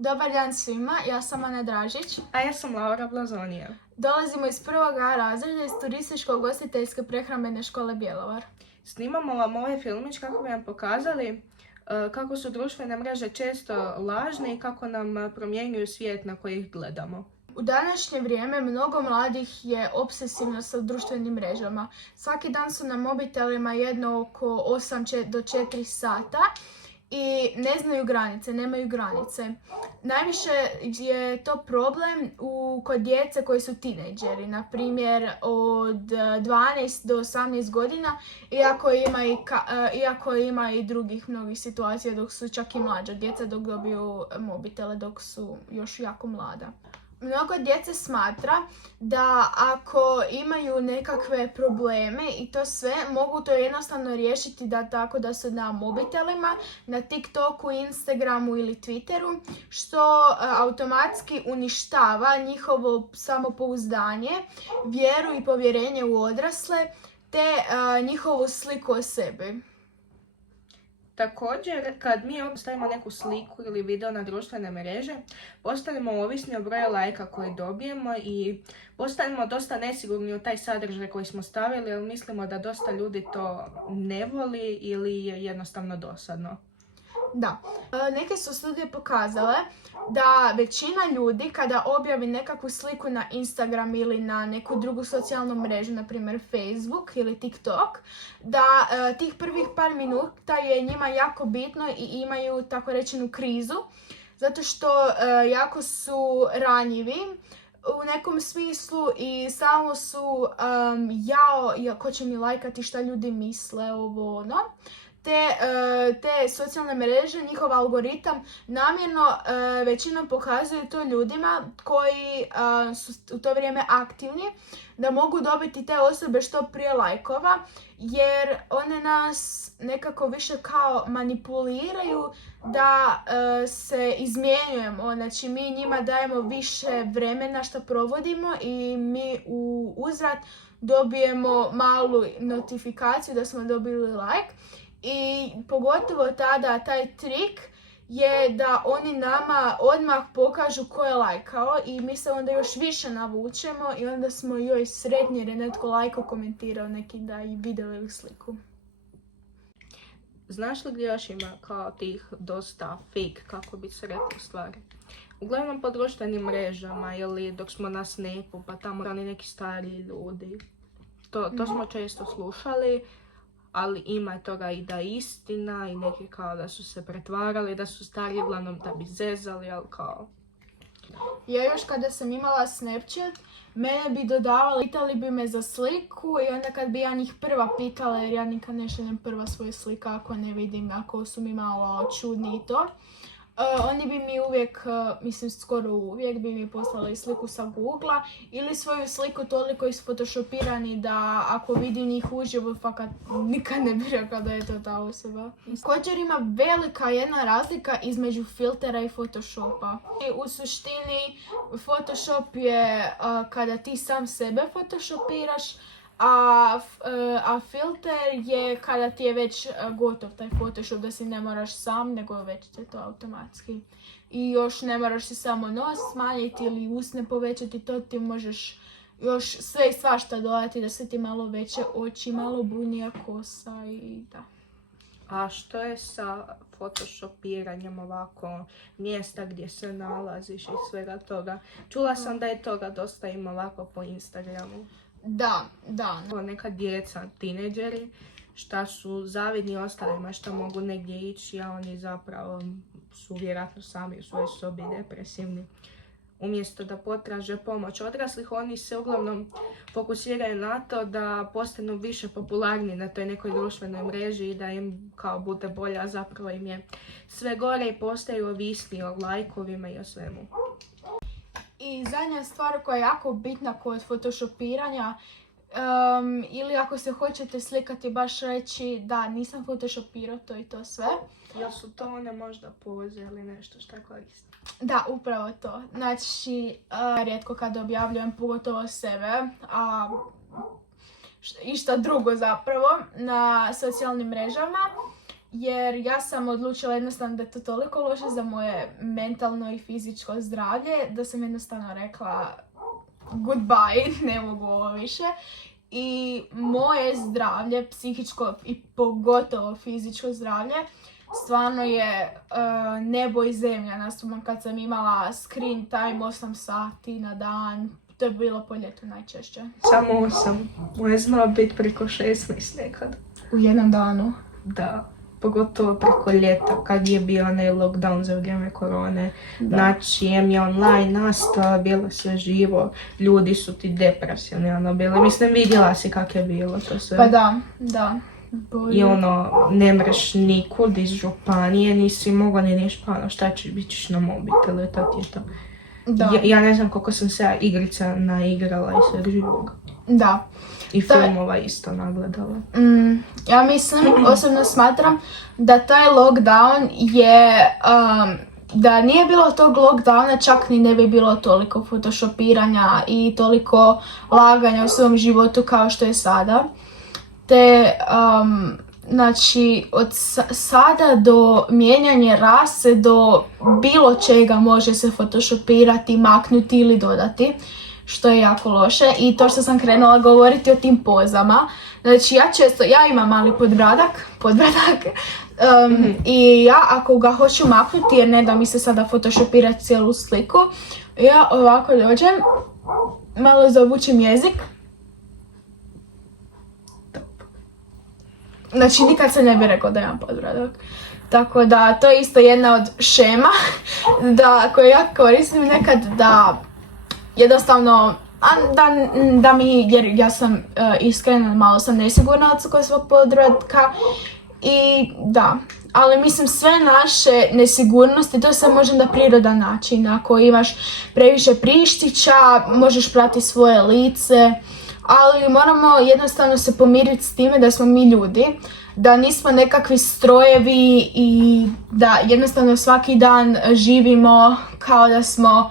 Dobar dan svima, ja sam Ana Dražić. A ja sam Laura Blazonija. Dolazimo iz prvog A razreda iz Turističko-ugostiteljske prehrambene škole Bjelovar. Snimamo vam ovaj filmić kako bi vam pokazali kako su društvene mreže često lažne i kako nam promjenjuju svijet na koji ih gledamo. U današnje vrijeme mnogo mladih je obsesivno sa društvenim mrežama. Svaki dan su na mobitelima jedno oko 8 do 4 sata i ne znaju granice, nemaju granice. Najviše je to problem kod djece koji su tinejdžeri, na primjer od 12 do 18 godina, iako ima i drugih mnogih situacija dok su čak i mlađa djeca dok dobiju mobitele dok su još jako mlada. Mnogo djece smatra da ako imaju nekakve probleme i to sve, mogu to jednostavno riješiti tako da su na mobitelima, na TikToku, Instagramu ili Twitteru, što automatski uništava njihovo samopouzdanje, vjeru i povjerenje u odrasle, te njihovu sliku o sebi. Također, kad mi stavimo neku sliku ili video na društvene mreže, postanemo ovisni o broju lajka koji dobijemo i postanemo dosta nesigurni u taj sadržaj koji smo stavili, jer mislimo da dosta ljudi to ne voli ili je jednostavno dosadno. Da, neke su studije pokazale da većina ljudi kada objavi nekakvu sliku na Instagram ili na neku drugu socijalnu mrežu, na primjer Facebook ili TikTok, da tih prvih par minuta je njima jako bitno i imaju tako rečenu krizu, zato što jako su ranjivi u nekom smislu i samo su jao, ko će mi lajkati, šta ljudi misle, ovo ono. Te socijalne mreže, njihov algoritam namjerno većinom pokazuju to ljudima koji su u to vrijeme aktivni, da mogu dobiti te osobe što prije lajkova, jer one nas nekako više kao manipuliraju da se izmjenjujemo. Znači mi njima dajemo više vremena što provodimo i mi u uzvrat dobijemo malu notifikaciju da smo dobili like. I pogotovo tada taj trik je da oni nama odmah pokažu ko je lajkao i mi se onda još više navučemo i onda smo joj sretni jer je netko lajkao, komentirao neki da i video ili sliku. Znaš li gdje još ima kao tih dosta fake, kako bi se rekao stvari? Uglavnom po društvenim mrežama ili dok smo na Snapu pa tamo oni neki stariji ljudi. To smo često slušali. Ali ima toga i da je istina i neki kao da su se pretvarali, da su stari uglavnom da bi zezali, ali kao... Ja još kada sam imala Snapchat, mene bi dodavali, pitali bi me za sliku i onda kad bi ja njih prva pitala, jer ja nikad ne šaljem prva svoje slika ako ne vidim, ako su mi malo čudni i to. Oni bi mi uvijek, skoro uvijek bi mi poslali sliku sa Google-a ili svoju sliku toliko isfotoshopirani da ako vidim njih uživo fakat nikad ne bi rekao da je to ta osoba. Također ima velika jedna razlika između filtera i Photoshopa. U suštini Photoshop je kada ti sam sebe photoshopiraš, a filter je kada ti je već gotov taj Photoshop, da si ne moraš sam, nego već će to automatski. I još ne moraš si samo nos smanjiti ili usne povećati, to ti možeš još sve i svašta dodati da se ti malo veće oči, malo bujnija kosa i da. A što je sa photoshopiranjem ovako mjesta gdje se nalaziš i svega toga? Čula sam da je toga dosta ima ovako po Instagramu. Da. Neka djeca, tinejdžeri, šta su zavidni ostalima, šta mogu negdje ići, a oni zapravo su vjerojatno sami u svojoj sobi depresivni. Umjesto da potraže pomoć odraslih, oni se uglavnom fokusiraju na to da postanu više popularni na toj nekoj društvenoj mreži i da im kao bude bolje, a zapravo im je sve gore i postaju ovisni o lajkovima i o svemu. I zadnja stvar koja je jako bitna kod photoshopiranja, ili ako se hoćete slikati baš reći da nisam photoshopirao to i to sve. Jel su to one možda poze ili nešto što koristi? Da, upravo to. Znači, rijetko kada objavljujem pogotovo sebe, i šta drugo zapravo, na socijalnim mrežama. jer ja sam odlučila jednostavno da je to toliko loše za moje mentalno i fizičko zdravlje da sam jednostavno rekla goodbye, ne mogu ovo više. I moje zdravlje, psihičko i pogotovo fizičko zdravlje, stvarno je nebo i zemlja. Naspram kad sam imala screen time 8 sati na dan, to je bilo po ljetu najčešće. Samo 8. Moje znao biti preko 16 nekad. U jednom danu? Da. Pogotovo preko ljeta kad je bio onaj lockdown za vrijeme korone. Da. Znači, je online nastava, bilo sve živo, ljudi su ti depresivni bili. Mislim, vidjela si kak je bilo to sve. Pa da. I ne mreš nikud iz županije, nisi mogla ni ništa, šta ćeš, bit ćeš na mobitelu, to ti je to. Da. Ja ne znam koliko sam se igrica naigrala i sve živog. Da. I filmova isto nagledala. Ja mislim, osobno smatram da taj lockdown je, da nije bilo tog lockdowna čak ni ne bi bilo toliko photoshopiranja i toliko laganja u svom životu kao što je sada. Te, znači, od sada do mijenjanja rase, do bilo čega može se photoshopirati, maknuti ili dodati, što je jako loše. I to što sam krenula govoriti o tim pozama, znači ja imam mali podbradak, i ja ako ga hoću maknuti jer ne da mi se sada photoshopirati cijelu sliku, ja ovako dođem, malo zaobučim jezik. Znači, nikad se ne bi rekao da imam podbradak. Tako da, to je isto jedna od šema koju ja koristim nekad da jednostavno, jer ja sam iskreno malo sam nesigurna od svog podbratka i da. Ali mislim, sve naše nesigurnosti, to se može na prirodan način. Ako imaš previše prištića, možeš prati svoje lice. Ali moramo jednostavno se pomiriti s time da smo mi ljudi, da nismo nekakvi strojevi i da jednostavno svaki dan živimo kao da smo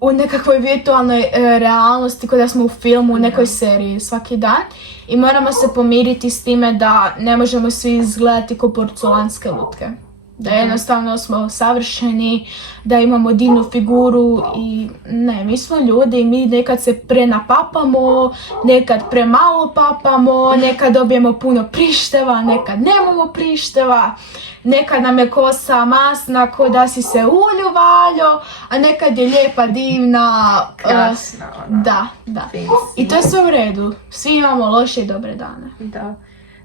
u nekakvoj virtualnoj realnosti, kao da smo u filmu, u nekoj seriji svaki dan. I moramo se pomiriti s time da ne možemo svi izgledati kao porculanske lutke. Da jednostavno smo savršeni, da imamo divnu figuru i ne, mi smo ljudi i mi nekad se prenapapamo, nekad premalo papamo, nekad dobijemo puno prišteva, nekad nemamo prišteva, nekad nam je kosa masna ko da si se ulju valjo, a nekad je lijepa, divna, krasna. Da. I to je sve u redu, svi imamo loše i dobre dane. Da.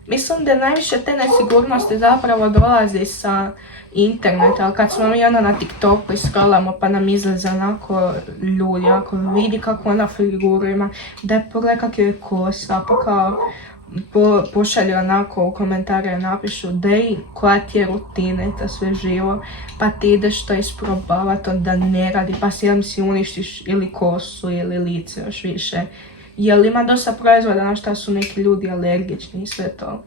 Mislim da najviše te nesigurnosti zapravo dolazi sa interneta, ali kad smo mi na TikToku i scrollamo pa nam izlaze onako ljudi, ako vidi kako ona figuru ima, da je pogledaj kak je kosa, pa kao pošalju onako u komentare, napišu dej koja ti je rutina i to sve živo, pa ti ideš to isprobavati, onda ne radi, pa si uništiš ili kosu ili lice još više. Jer ima dosta proizvoda na šta su neki ljudi alergični i sve to.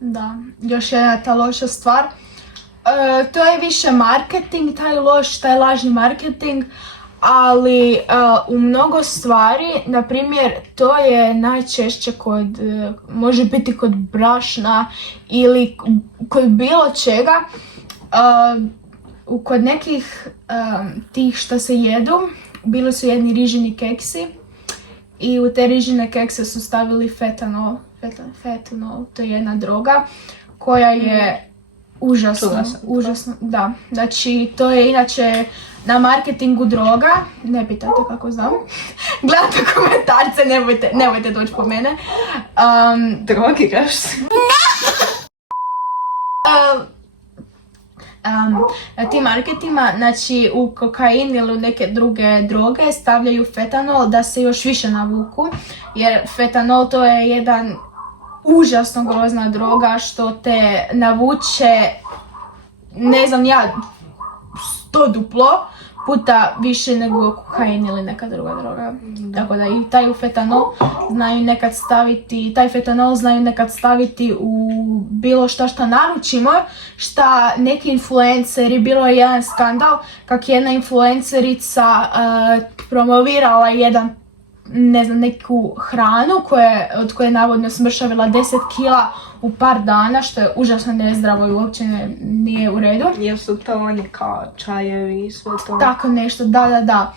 Da, još jedna ta loša stvar. To je više marketing, taj lažni marketing, ali u mnogo stvari, na primjer, to je najčešće može biti kod brašna ili kod bilo čega. Kod nekih tih što se jedu, bili su jedni rižini keksi. I u te rižine kekse su stavili fetanol, to je jedna droga koja je užasno, da. Znači, to je inače na marketingu droga, ne pitajte kako znam, gledajte komentarce, nemojte doći po mene. Drogiraš se? Na tim marketima, znači u kokain ili u neke druge droge stavljaju fetanol da se još više navuku, jer fetanol to je jedan užasno grozna droga što te navuče, ne znam ja, 100 duplo puta više nego kokain ili neka druga droga. Tako da i taj fetanol znaju nekad staviti u bilo šta naručimo, šta neki influenceri, bilo je jedan skandal kak jedna influencerica promovirala neku hranu od koje je navodno smršavila 10 kila u par dana, što je užasno nezdravo i uopće nije u redu. Jer su to oni kao čajevi i sve to. Tako nešto, da.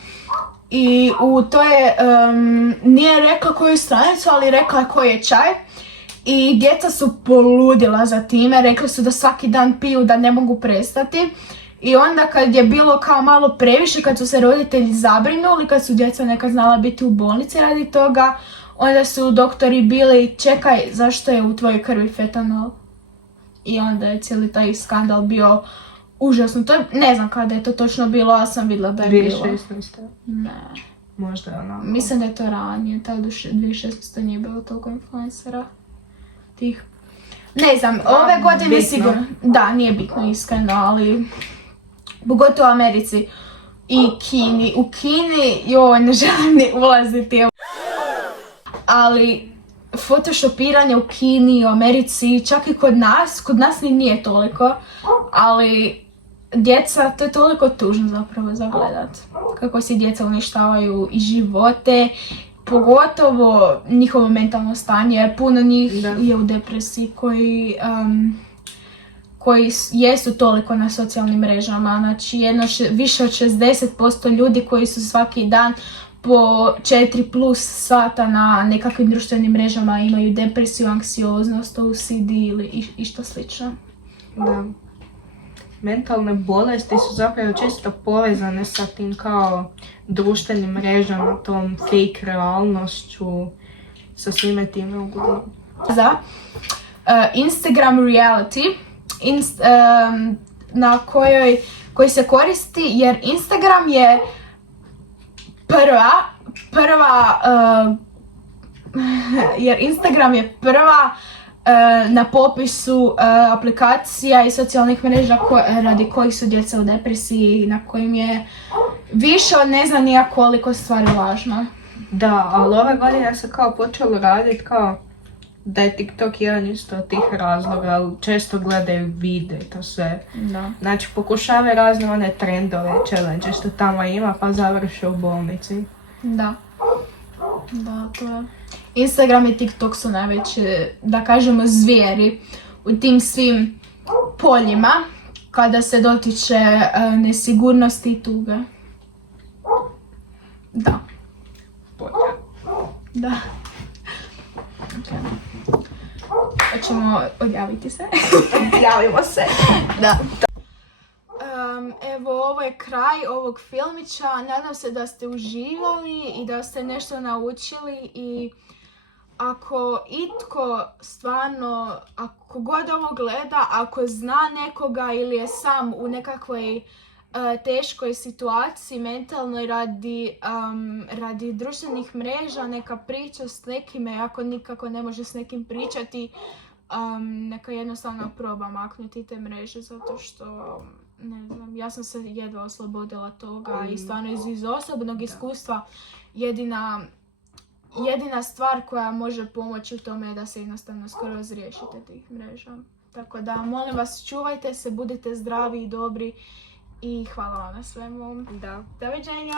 I to je, nije rekla koju stranicu, ali rekla je koji je čaj. I djeca su poludila za time, rekli su da svaki dan piju, da ne mogu prestati. I onda kad je bilo kao malo previše, kad su se roditelji zabrinuli, kad su djeca nekad znala biti u bolnici radi toga, onda su doktori bili, čekaj, zašto je u tvojoj krvi fetanol? I onda je cijeli taj skandal bio užasno. To je, ne znam kada je to točno bilo, ja sam vidjela da je bilo. 2016. Ne. Možda je onako. Mislim da je to ranije, tada 2016. nije bilo toliko influencera tih. Ne znam, ove godine bitno. sigurno. Da, nije bitno iskreno, ali pogotovo u Americi i Kini. U Kini, joj, ne želim ni ulaziti. Ali photoshopiranje u Kini, u Americi, čak i kod nas ni nije toliko, ali djeca, to je toliko tužno zapravo za gledat. Kako si djeca uništavaju i živote, pogotovo njihovo mentalno stanje. Puno njih je u depresiji koji jesu toliko na socijalnim mrežama. Znači više od 60% ljudi koji su svaki dan po 4+ sata na nekakvim društvenim mrežama imaju depresiju, anksioznost, OCD ili išta slično. Da. Mentalne bolesti su zapravo često povezane sa tim kao društvenim mrežama, tom fake realnošću, sa svime time uglavnom. Za Instagram reality, na koji se koristi jer Instagram je prva na popisu aplikacija i socijalnih mreža radi kojih su djeca u depresiji, na kojim je više od ne znam nija koliko stvari važno. Da, ali ove godine se kao počelo raditi kao da je TikTok jedan isto od tih razloga, ali često gledaju videe i to sve. Da. Znači pokušavaju razne one trendove, challenge što tamo ima pa završe u bolnici. Da, to je. Instagram i TikTok su najveće, da kažemo, zvijeri u tim svim poljima kada se dotiče nesigurnosti i tuge. Da. Da. Okay. Hoćemo odjaviti se? Odjavimo se. Da. Evo, ovo je kraj ovog filmića. Nadam se da ste uživali i da ste nešto naučili i ako itko stvarno, ako god ovo gleda, ako zna nekoga ili je sam u nekakvoj teškoj situaciji mentalnoj radi društvenih mreža, neka priča s nekime, ako nikako ne može s nekim pričati, neka jednostavno proba maknuti te mreže zato što, ne znam, ja sam se jedva oslobodila toga i stvarno iz osobnog iskustva jedina stvar koja može pomoći u tome je da se jednostavno skoro razriješite tih mreža. Tako da, molim vas, čuvajte se, budite zdravi i dobri i hvala vam na svemu. Da. Doviđenja!